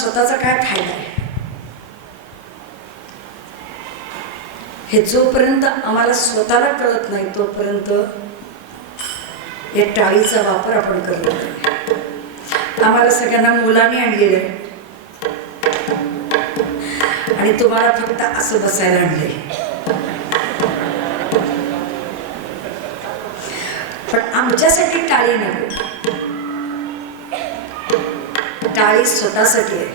स्वतःचा काय फायदा आहे? हे जोपर्यंत आम्हाला स्वतःला कळत नाही तोपर्यंत या टाळीचा वापर आपण करत नाही आम्हाला सगळ्यांना मुलांनी आणलेलं आहे. आणि तुम्हाला फक्त असं बसायला आणले पण आमच्यासाठी टाळी नको. टाळी स्वतःसाठी आहे.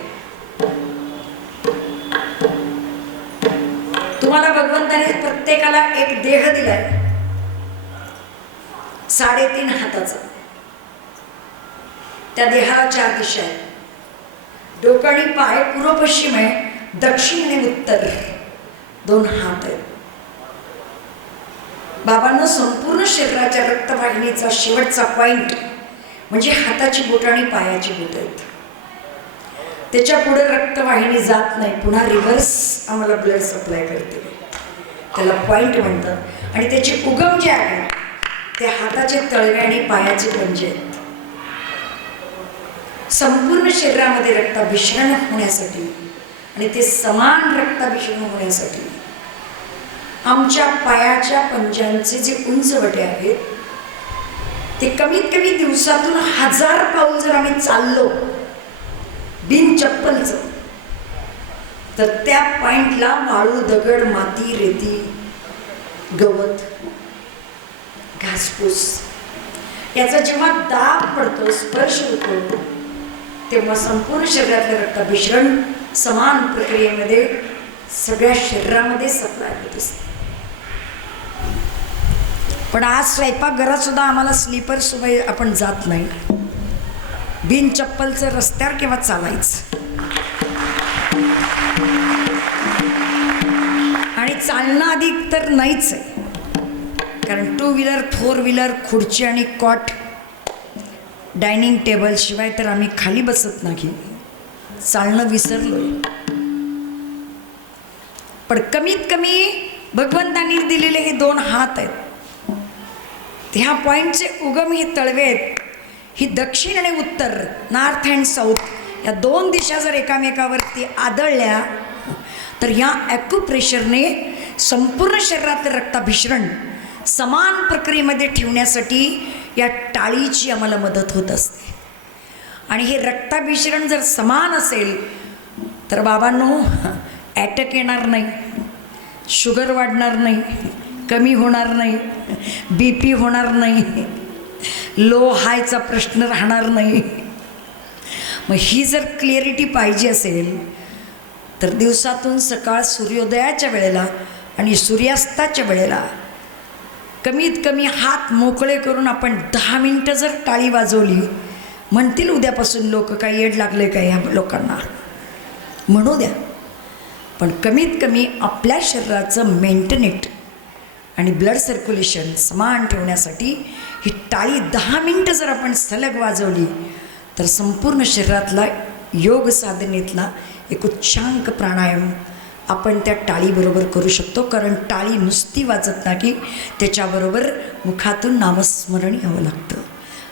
तुम्हाला भगवंताने प्रत्येकाला एक देह दिलाय. साडेतीन हाताचा. त्या देहाला चार दिशा आहेत. डोकं आणि पाय पूर्व पश्चिम आहे दक्षिण आणि उत्तर. दोन हात आहेत. बाबांना संपूर्ण शरीराच्या रक्तवाहिनीचा शेवटचा पॉइंट म्हणजे हाताची बोट आणि पायाची बोट आहेत. त्याच्या पुढे रक्तवाहिनी जात नाही. पुन्हा रिव्हर्स आम्हाला ब्लड सप्लाय करते. त्याला पॉईंट म्हणतात. आणि त्याचे उगम जे आहे ते हाताचे तळवे आणि पायाचे पंजे. आहेत संपूर्ण शरीरामध्ये रक्ताभिषण होण्यासाठी आणि ते समान रक्ताभिषण होण्यासाठी आमच्या पायाच्या पंजांचे जे उंचवटे आहेत ते कमीत कमी दिवसातून हजार पाऊल जर आम्ही चाललो बिन चप्पलचं. तर त्या पॉइंटला वाळू दगड माती रेती गवत घासपूस. याचा जेव्हा दाब पडतो स्पर्श होतो तेव्हा संपूर्ण शरीरातलं रक्ताभिसरण समान प्रक्रियेमध्ये सगळ्या शरीरामध्ये सप्लाय होत असते. पण आज स्वयंपाकघरात सुद्धा आम्हाला स्लीपर सोबत आपण जात नाही. बिन चप्पलचं रस्त्यावर केव्हा चालायचं? आणि चालणं अधिक तर नाहीच आहे. कारण टू व्हीलर फोर व्हीलर खुर्ची आणि कॉट डायनिंग टेबल शिवाय तर आम्ही खाली बसत नाही. चालणं विसरलोय. पण कमीत कमी भगवंतांनी दिलेले हे दोन हात आहेत. ह्या पॉईंटचे उगम हे तळवे आहेत. ही दक्षिण आणि उत्तर नॉर्थ अँड साऊथ या दोन दिशा जर एकामेकावरती आदळल्या तर ह्या ॲक्युप्रेशरने संपूर्ण शरीरातलं रक्ताभिसरण समान प्रक्रियेमध्ये ठेवण्यासाठी या टाळीची आम्हाला मदत होत असते. आणि हे रक्ताभिसरण जर समान असेल तर बाबांनो ॲटक येणार नाही शुगर वाढणार नाही कमी होणार नाही बी पी होणार नाही लो हायचा प्रश्न राहणार नाही. मग ही जर क्लिअरिटी पाहिजे असेल तर दिवसातून सकाळ सूर्योदयाच्या वेळेला आणि सूर्यास्ताच्या वेळेला कमीत कमी हात मोकळे करून आपण दहा मिनटं जर टाळी वाजवली म्हणतील उद्यापासून लोक काही येड लागले काय ह्या लोकांना? म्हणू द्या. पण कमीत कमी आपल्या शरीराचं मेंटेनेट आणि ब्लड सर्क्युलेशन समान ठेवण्यासाठी ही टाळी दहा मिनटं जर आपण सलग वाजवली तर संपूर्ण शरीरातला योग साधनेतला एक उच्चांक प्राणायाम आपण त्या टाळीबरोबर करू शकतो. कारण टाळी नुसती वाजत नाही त्याच्याबरोबर मुखातून नामस्मरण यावं लागतं.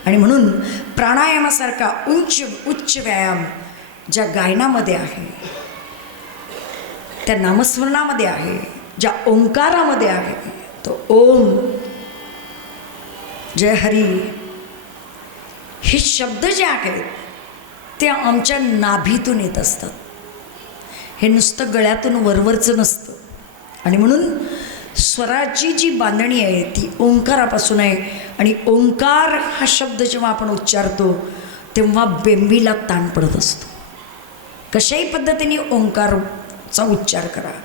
आणि म्हणून प्राणायामासारखा उंच उच्च व्यायाम ज्या गायनामध्ये आहे त्या नामस्मरणामध्ये आहे ज्या ओंकारामध्ये आहे तो ओम जय हरी. हे शब्द जे आहेत ते आमच्या नाभीतून येत असतात. हे नुसतं गळ्यातून वरवरचं नसतं. आणि म्हणून स्वराची जी बांधणी आहे ती ओंकारापासून आहे. आणि ओंकार हा शब्द जेव्हा आपण उच्चारतो तेव्हा बेंबीला ताण पडत असतो. कशाही पद्धतीने ओंकारचा उच्चार करा.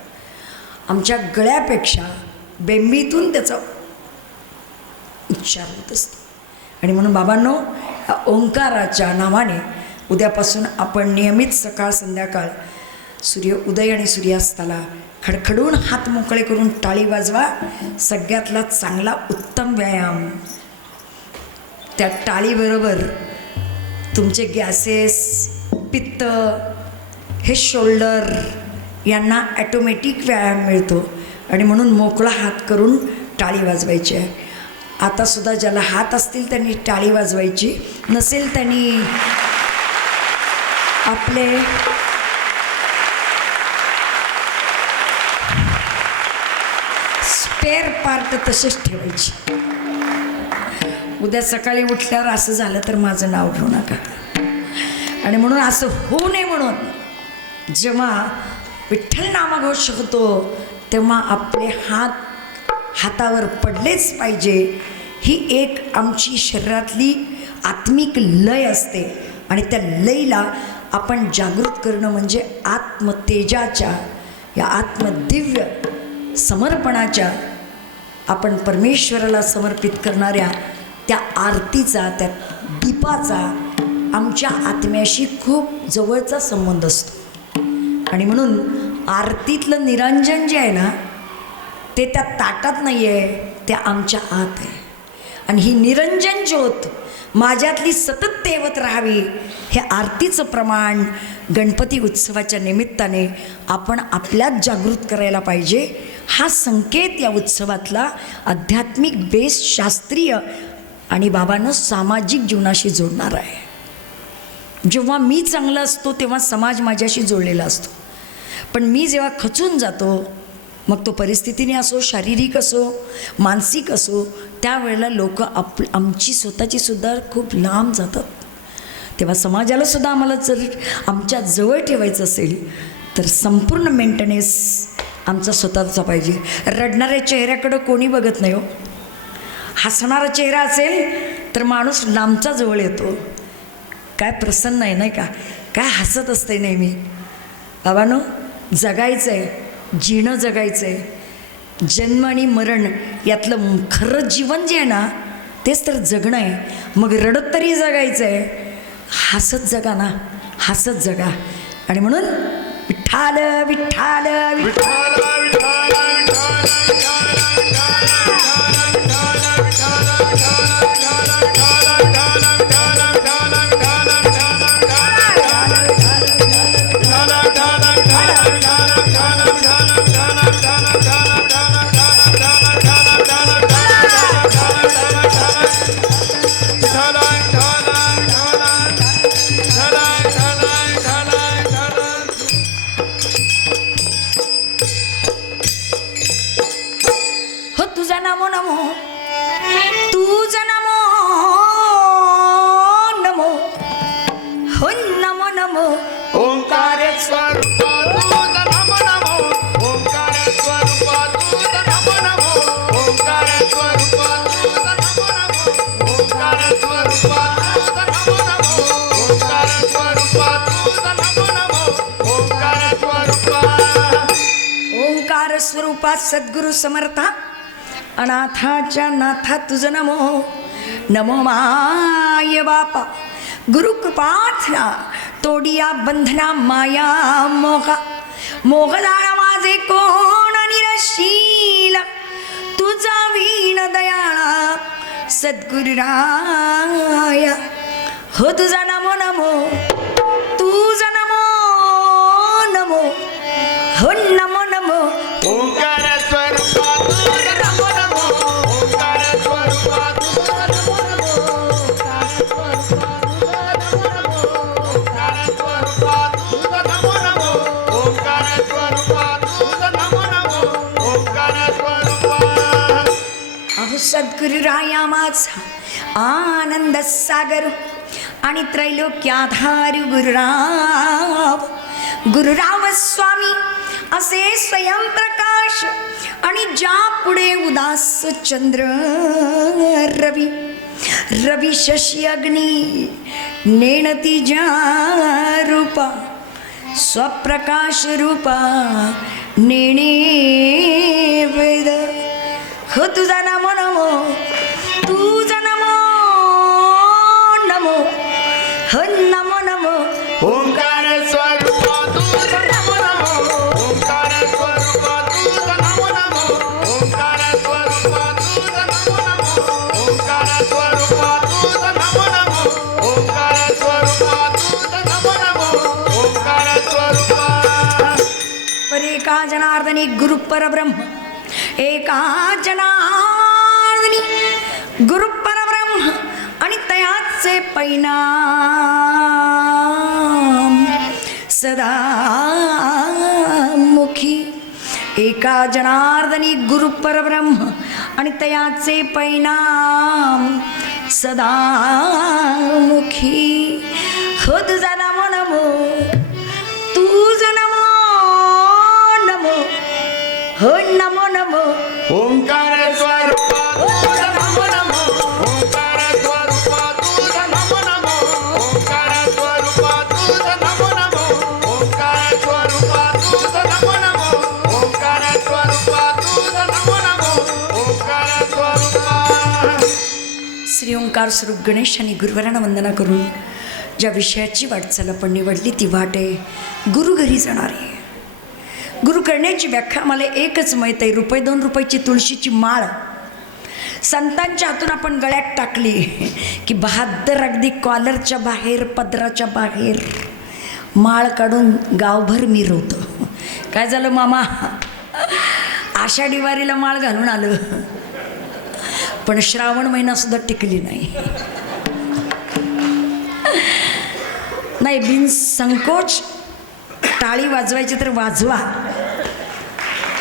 आमच्या गळ्यापेक्षा बेंबीतून त्याचा उच्चार होत असतो आणि म्हणून बाबांनो ओंकाराच्या नावाने उद्यापासून आपण नियमित सकाळ संध्याकाळ सूर्य उदय आणि सूर्यास्ताला खडखडून हात मोकळे करून टाळी वाजवा. सगळ्यातला चांगला उत्तम व्यायाम. त्या टाळीबरोबर तुमचे गॅसेस पित्त हे शोल्डर यांना ॲटोमॅटिक व्यायाम मिळतो. आणि म्हणून मोकळा हात करून टाळी वाजवायची आहे. आतासुद्धा ज्याला हात असतील त्यांनी टाळी वाजवायची. नसेल त्यांनी आपले स्पेअर पार्ट तसेच ठेवायचे. उद्या सकाळी उठल्यावर असं झालं तर माझं नाव घेऊ नका. आणि म्हणून असं होऊ नये म्हणून जेव्हा विठ्ठल नामाघोष होतो तेव्हा आपले हात हातावर पडलेच पाहिजे. ही एक आमची शरीरातली आत्मिक लय असते. आणि त्या लयला आपण जागृत करणं म्हणजे आत्मतेजाच्या या आत्मदिव्य समर्पणाच्या आपण परमेश्वराला समर्पित करणाऱ्या त्या आरतीचा त्या दीपाचा आमच्या आत्म्याशी खूप जवळचा संबंध असतो. आणि म्हणून आरतीतलं निरांजन जे आहे ना ते त्या ताटात नाही आहे त्या आमच्या आत आहे. आणि ही निरंजन ज्योत माझ्यातली सतत तेवत राहावी हे आरतीचं प्रमाण गणपती उत्सवाच्या निमित्ताने आपण आपल्यात जागृत करायला पाहिजे. हा संकेत या उत्सवातला आध्यात्मिक बेस शास्त्रीय आणि बाबांनं सामाजिक जीवनाशी जोडणार आहे. जेव्हा मी चांगला असतो तेव्हा समाज माझ्याशी जोडलेला असतो. पण मी जेव्हा खचून जातो मग तो परिस्थितीने असो शारीरिक असो मानसिक असो त्यावेळेला लोक आप आमची स्वतःची सुद्धा खूप लांब जातात. तेव्हा समाजाला सुद्धा आम्हाला जर आमच्या जवळ ठेवायचं असेल तर संपूर्ण मेंटेनन्स आमचा स्वतःचा पाहिजे. रडणाऱ्या चेहऱ्याकडं कोणी बघत नाही हो. हसणारा चेहरा असेल तर माणूस लांबचा जवळ येतो. काय प्रसन्न आहे नाही का? काय हसत असते नेहमी. बाबानो जगायचं आहे जिणं जगायचं आहे जन्म आणि मरण यातलं खरं जीवन जे आहे ना तेच तर जगणं आहे. मग रडत तरी जगायचं आहे हसत जगा ना. हसत जगा. आणि म्हणून विठ्ठाल. विठ्ठाल विठ्ठाल विठ्ठाल. नमो नमो. ओंकार स्वरूपा ओंकार स्वरूपात सद्गुरु समर्था. अनाथाच्या नाथा तुझ नमो. नमो माय बापा. गुरुकृपाथ तोडिया बंधना माया मोहा मोगदाळा माझे कोण निरशील? तुझा वीण दयाळा सद्गुरुराया. हो तुझा नमो नमो. अहो माझा आनंद सागर. आणि त्रैलोक्याधार गुरुराव गुरुराव स्वामी असे स्वयंप्रकाश आणि ज्या पुढे उदास चंद्र रवी रवी शशी अग्नी नेणती ज्या रूपा स्वप्रकाश रूपा नेणे वेद. हो तुझा नमो नमो. तुझा नमो नमो. हो नमो नमो. ओंकार स्वरूपा तुझ नमो नमो. ओंकार स्वरूपा तुझ नमो नमो. ओंकार स्वरूपा तुझ नमो नमो. ओंकार स्वरूपा तुझ नमो नमो. ओंकार स्वरूपा तुझ नमो नमो. ओंकार स्वरूपा. एका जनार्दनी गुरु परब्रह्म जनार्दनी गुरु परब्रह्म आणि तयाचे पैना सदा मुखी. एका जनार्दनी गुरु परब्रह्म आणि तयाचे पैनाम. सदा मुखी. खुद नमो नमो तुझ नमो नमो. हो नमो ओंकार श्री ओंकार स्वरूप गणेश आणि गुरुवरांना वंदना करून ज्या विषयाची वाटचाल आपण निवडली ती वाट आहे गुरु घरी जाणारी. गुरु करण्याची व्याख्या मला एकच माहीत आहे. रुपये दोन रुपयाची तुळशीची माळ. संतांच्या हातून आपण गळ्यात टाकली की बहादर अगदी कॉलरच्या बाहेर पदराच्या बाहेर माळ काढून गावभर मिरवतो काय झालं मामा? आषाढी वारीला माळ घालून आलं. पण श्रावण महिना सुद्धा टिकली नाही. नाही बिन संकोच टाळी वाजवायची तर वाजवा.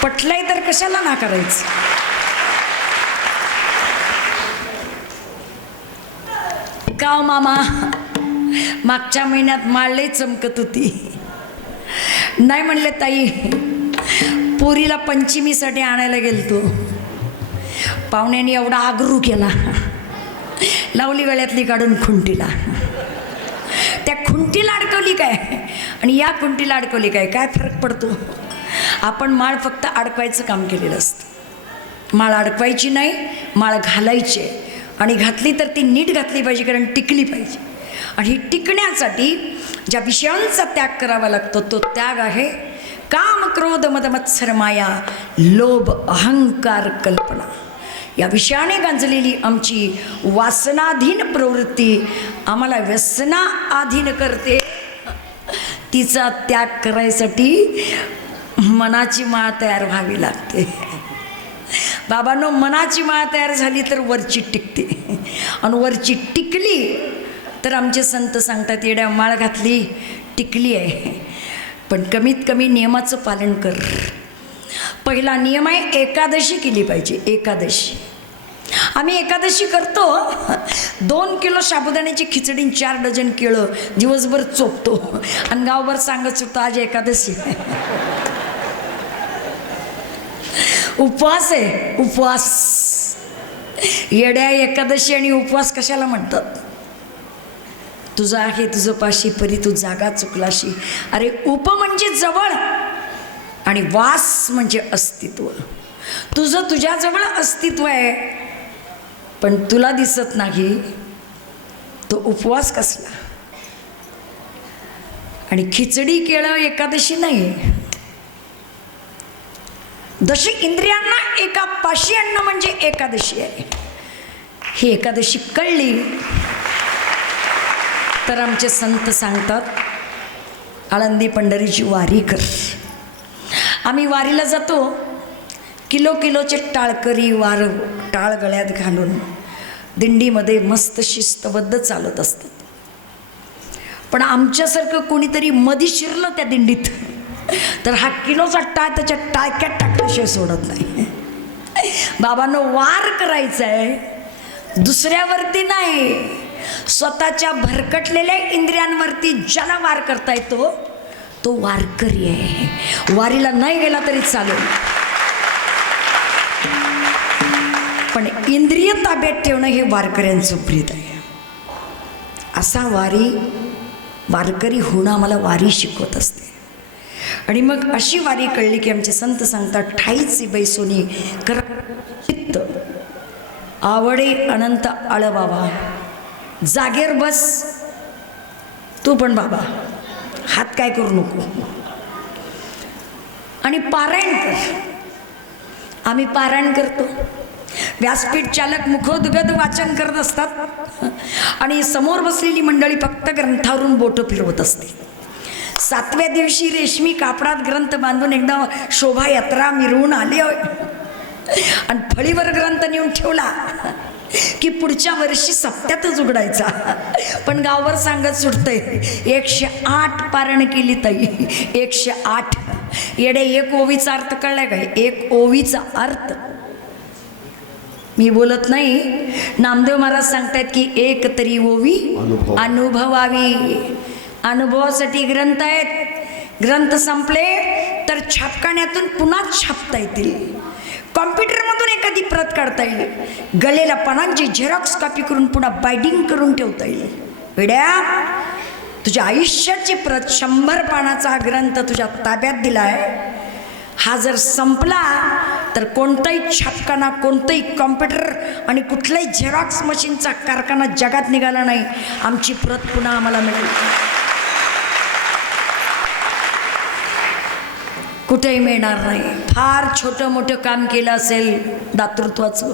पटलाय तर कशाला ना करायचं? का हो मामा? मागच्या महिन्यात माळले चमकत होती. नाही म्हणले ताई पोरीला पंचमीसाठी आणायला गेलतो. पाहुण्याने एवढा आग्रू केला. लावली गळ्यातली काढून खुंटीला. त्या खुंटीला अडकवली काय? आणि या खुंटीला अडकवली काय? काय फरक पडतो? आपण माळ फक्त अडकवायचं काम केलेलं असतं. माळ अडकवायची नाही माळ घालायची आहे. आणि घातली तर ती नीट घातली पाहिजे कारण टिकली पाहिजे. आणि ही टिकण्यासाठी ज्या विषयांचा त्याग करावा लागतो तो त्याग आहे काम क्रोध मद मत्सर माया लोभ अहंकार कल्पना. या विषयाने गांजलेली आमची वासनाधीन प्रवृत्ती आम्हाला व्यसना अधीन करते. तिचा त्याग करायसाठी मनाची माळ तयार व्हावी लागते. बाबांनो मनाची माळ तयार झाली तर वरची टिकते. आणि वरची टिकली तर आमचे संत सांगतात येड्या माळ घातली टिकली आहे. पण कमीत कमी नियमाचं पालन कर. पहिला नियम आहे एकादशी केली पाहिजे एकादशी. आम्ही एकादशी करतो. दोन किलो साबुदाण्याची खिचडी चार डझन केळं दिवसभर चोपतो. आणि गावभर सांगत सुटतो आज एकादशी आहे. उपवास आहे उपवास. येड्या एकादशी आणि उपवास कशाला म्हणतात? तुझं आहे तुझं पाशी परी तू जागा चुकलाशी. अरे उप म्हणजे जवळ आणि वास म्हणजे अस्तित्व. तुझं तुझ्याजवळ अस्तित्व आहे पण तुला दिसत नाही. तो उपवास कसला? आणि खिचडी केळं एकादशी नाही. जशी इंद्रियांना एका पाशी आणणं म्हणजे एकादशी आहे. ही एकादशी कळली. तर आमचे संत सांगतात आळंदी पंढरीची वारी कर. आम्ही वारीला जातो किलो किलोचे टाळकरी वार टाळ गळ्यात घालून दिंडीमध्ये मस्त शिस्तबद्ध चालत असतात. पण आमच्यासारखं कोणीतरी मधी शिरलं त्या दिंडीत. तर हा किलोचा टाळ त्याच्या टाळक्यात टाकल्याशिवाय सोडत नाही. बाबांनो वार करायचा आहे दुसऱ्यावरती नाही. स्वतःच्या भरकटलेल्या इंद्रियांवरती ज्याला वार करता येतो तो वारकरी आहे. वारीला नाही गेला तरी चालेल. पण इंद्रिय ताब्यात ठेवणं हे वारकऱ्यांचं प्रीत आहे. असा वारी वारकरी होणं आम्हाला वारी शिकवत असते. आणि मग अशी वारी कळली की आमचे संत सांगतात ठाईची बैसोनी कर चित्त. आवडे अनंत आळ बाबा जागेर बस. तू पण बाबा हात काय करू नको. आणि पारायण कर. आम्ही पारायण करतो. व्यासपीठ चालक मुखोद्गत वाचन करत असतात. आणि समोर बसलेली मंडळी फक्त ग्रंथावरून बोटं फिरवत असते. सातव्या दिवशी रेशमी कापडात ग्रंथ बांधून एकदम शोभायात्रा मिरवून आली होय. आणि फळीवर ग्रंथ नेऊन ठेवला की पुढच्या वर्षी सप्त्यातच उघडायचा. पण गाववर सांगत सुटतंय एकशे आठ पारण केली ताई एकशे आठ. येडे एक ओवीचा अर्थ कळलाय काय? एक ओवीचा अर्थ. मी बोलत नाही. नामदेव महाराज सांगतायत की एक तरी ओवी अनुभव. अनुभवावी. अनुभवासाठी ग्रंथ आहेत. ग्रंथ संपले तर छापखान्यातून पुन्हा छापता येतील. कॉम्प्युटरमधून एखादी प्रत काढता येईल. गलेला पानांची झेरॉक्स कॉपी करून पुन्हा बायडिंग करून ठेवता येईल. वेड्या तुझ्या आयुष्याची प्रत शंभर पानाचा हा ग्रंथ तुझ्या ताब्यात दिला आहे हा जर संपला तर कोणताही छापखाना कोणतंही कॉम्प्युटर आणि कुठल्याही झेरॉक्स मशीनचा कारखाना जगात निघाला नाही. आमची प्रत पुन्हा आम्हाला मिळेल. कुठेही मिळणार नाही. फार छोटं मोठं काम केलं असेल दातृत्वाचं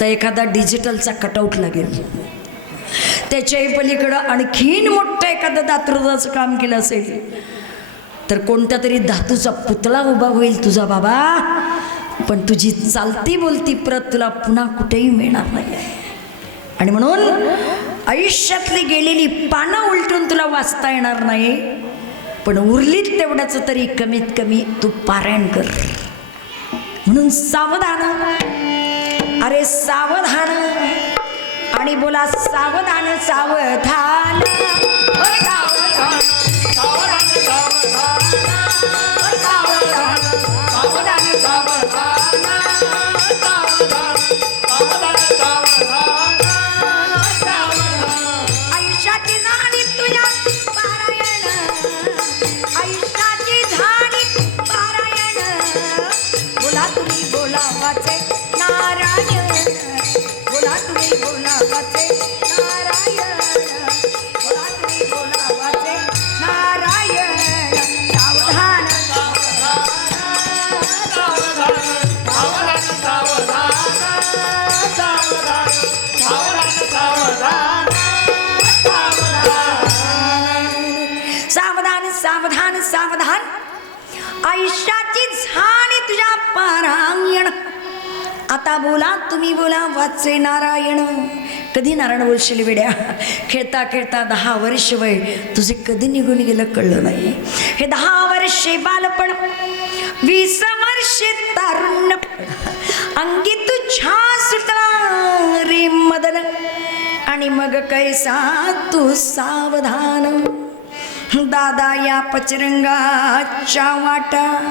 तर एखादा डिजिटलचा कटआउट लागेल. त्याच्याही पलीकडं आणखीन मोठं एखादं दातृत्वाचं काम केलं असेल तर कोणत्या तरी धातूचा पुतळा उभा होईल तुझा बाबा. पण तुझी चालती बोलती प्रत तुला पुन्हा कुठेही मिळणार नाही. आणि म्हणून आयुष्यातली गेलेली पानं उलटून तुला वाचता येणार नाही. पण उरलीत तेवढ्याचं तरी कमीत कमी तू पारायण कर. म्हणून सावधान. अरे सावधान. आणि बोला सावधान सावधान. नारायण. बोला तुम्ही नारायण बोला तुम्ही नारायण. सावधान सावधान सावधान. सावधान आयुष्याची झाणी तुझ्या पारायण. आता बोला तुम्ही बोला वाचे नारायण. कधी नारायण बोलशील विड्या खेळता खेळता दहा वर्ष वय. तुझे कधी निघून गेलं कळलं नाही. हे दहा वर्षे बालपण वीस वर्षे तारुण्य अंगी तुझ्या सुटला रे मदन. आणि मग कैसा तू सावधान. दादा या पचरंगाच्या वाटा.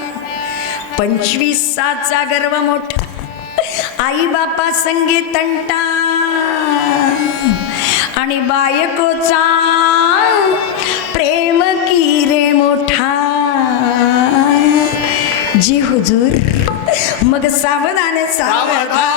पंचवीसाचा गर्व मोठा. आई बापा संगे तंटा. आणि बायकोचा प्रेम की रे मोठा. जी हुजूर. मग सावधान सावधान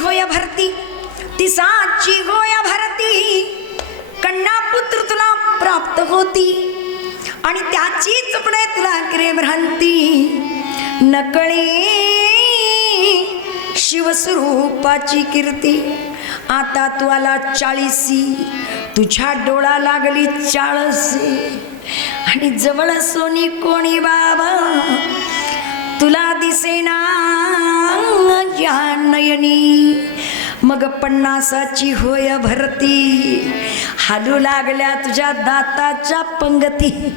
होय भरती? तिसाची होय भरती? कन्या पुत्र तुला प्राप्त होती. आणि त्याचीच पुढे तुला किरे भ्रांती. नकळी शिवस्वरूपाची कीर्ती. आता तू आला चाळीसी. तुझ्या डोळा लागली चाळसी. आणि जवळ सोनी कोणी बाबा? तुला दिसेना. नयनी. मग पन्नासाची होय भरती. हालू लागल्या तुझ्या दाताच्या पंगती.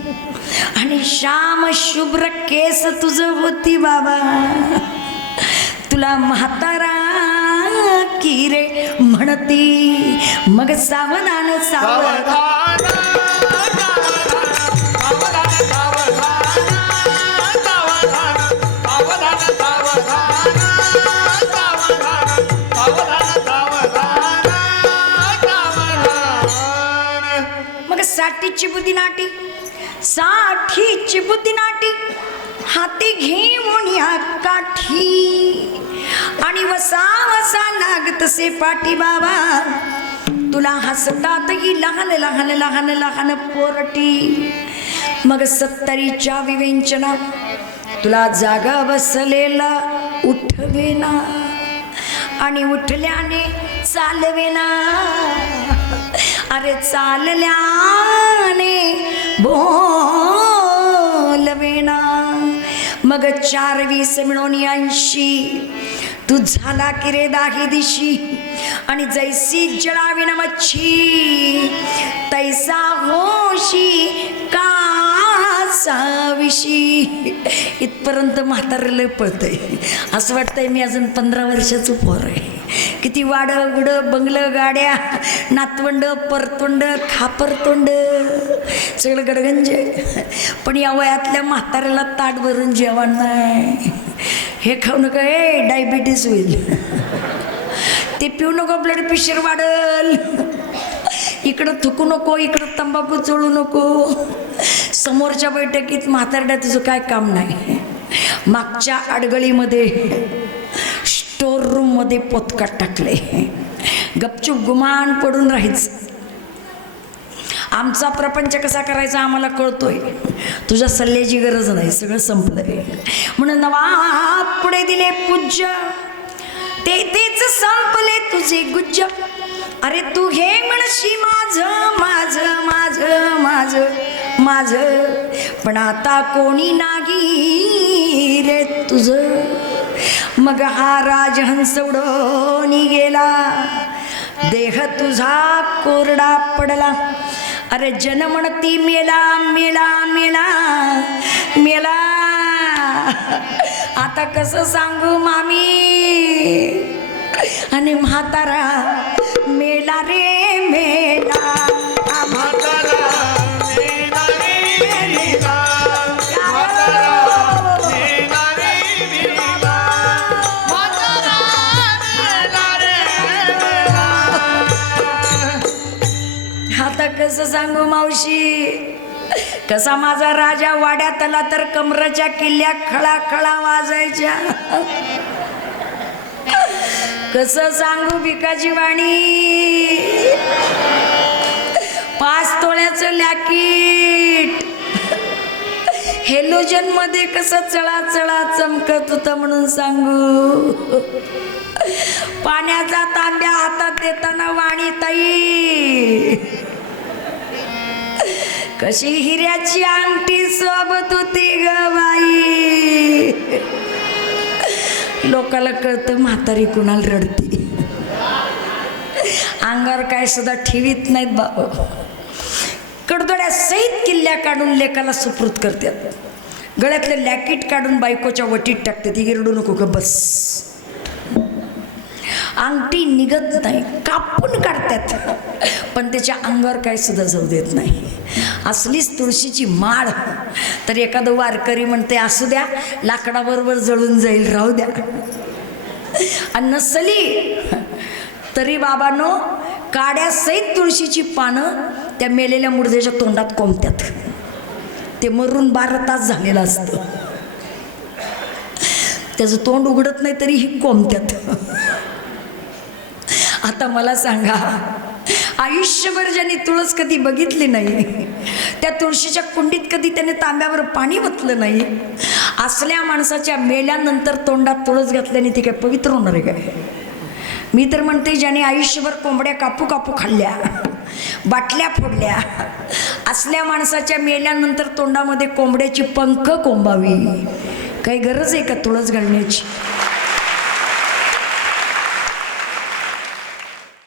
आणि श्याम शुभ्र केस तुझं होती बाबा. तुला म्हातारा की रे म्हणती. मग सावधान सावधान बुद्धी नाटी साठीची बुद्धी नाटी हाती घेऊन या काठी. आणि वसा वसा लागत से पाठी बाबा तुला हसतात ही लहान लहान लहान लहान पोरटी. मग सत्तरीच्या विवेचना तुला जागा बसलेला उठवेना. आणि उठल्याने चालवेना. अरे चालल्याने बोलवेना. मग चार वीस मिळून ऐंशी. तू झाला की रे दाही दिशी. आणि जैसी जळावी मच्छी तैसा होशी साविशी. इथपर्यंत म्हातारलं पळतंय. असं वाटतंय मी अजून पंधरा वर्षाचं पोर आहे. किती वाडं गुडं बंगलं गाड्या नातवंड परतोंड खापरतोंड. सगळं गडगंज पण या वयातल्या म्हाताऱ्याला ताट भरून जेवण नाही. हे खाऊ नका ए डायबिटीस होईल. ते पिऊ नको ब्लड प्रेशर वाढल. इकडं थुकू नको इकडं तंबाखू चोळू नको. समोरच्या बैठकीत म्हातारड्या तुझं काय काम नाही? मागच्या अडगळीमध्ये स्टोर रूममध्ये पोतकाट टाकले गपचूप गुमान पडून राहायचं. आमचा प्रपंच कसा करायचा आम्हाला कळतोय. तुझ्या सल्ल्याची गरज नाही सगळं संपलंय. म्हणून नवा पुढे दिले पूज्य. ते तेच संपले तुझे गुज्ज. अरे तू हे म्हणशी माझ माझ माझ माझ. माझ. पण आता कोणी नागी रे तुझ. मग हा राजहंस उडून गेला. देह तुझा कोरडा पडला. अरे जन म्हणती मेला मेला मेला मेला. आता कसं सांगू मामी? आणि म्हातारा सांगू मावशी. कसा माझा राजा वाड्यात आला तर कमराच्या किल्ल्या खळा खळा वाजायच्या. कसं सांगू भिकाची वाणी पाच तोळ्याचं लॅकीट. हेलोजनमध्ये कसं चळा चळा चमकत होतं म्हणून सांगू. पाण्याचा तांब्या हातात देताना वाणी ताई. कशी हिऱ्याची अंगठी सोबत होती ग बाई? लोकाला कळतं म्हातारी कुणाला रडती. अंगावर काय सुद्धा ठेवीत नाहीत बाबा. कडदोड्या सहित किल्ल्या काढून लेकाला सुपूर्द करतात. गळ्यातलं लॅकेट काढून बायकोच्या वटीत टाकते ती गिरडू नको का बस. अंगठी निघत नाही कापून काढतात. पण त्याच्या अंगावर काही सुद्धा जाऊ देत नाही. असलीच तुळशीची माळ. तर एखादं वारकरी म्हणते असू द्या लाकडाबरोबर जळून जाईल राहू द्या. आणि नसली तरी बाबांनो काड्यासहित तुळशीची पानं त्या मेलेल्या मुर्देच्या तोंडात कोंबत्यात. ते मरून बारा तास झालेलं असतं. त्याचं तोंड उघडत नाही तरी ही कोंबत्यात. आता मला सांगा आयुष्यभर ज्याने तुळस कधी बघितली नाही त्या तुळशीच्या कुंडीत कधी त्याने तांब्यावर पाणी ओतलं नाही असल्या माणसाच्या मेल्यानंतर तोंडात तुळस घातल्याने ती काय पवित्र होणार आहे काय? मी तर म्हणते ज्याने आयुष्यभर कोंबड्या कापू कापू खाल्ल्या बाटल्या फोडल्या असल्या माणसाच्या मेल्यानंतर तोंडामध्ये कोंबड्याची पंख कोंबावी काही गरज आहे का तुळस घालण्याची?